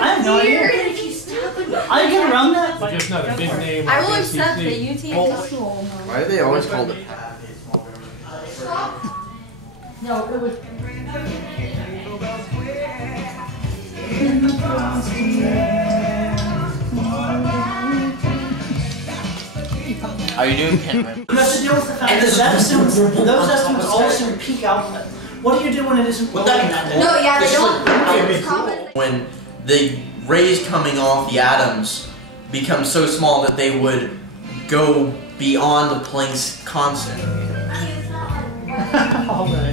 I have no idea. I get around that. Just not a big name. I will accept that UT is cool. Why are they always called it? No, it was. Are you doing pen? You have to deal with the fact that those estimates all assume peak output. What do you do when it isn't? Well, that, No, yeah, they don't. when the rays coming off the atoms become so small that they would go beyond the Planck's constant. All that.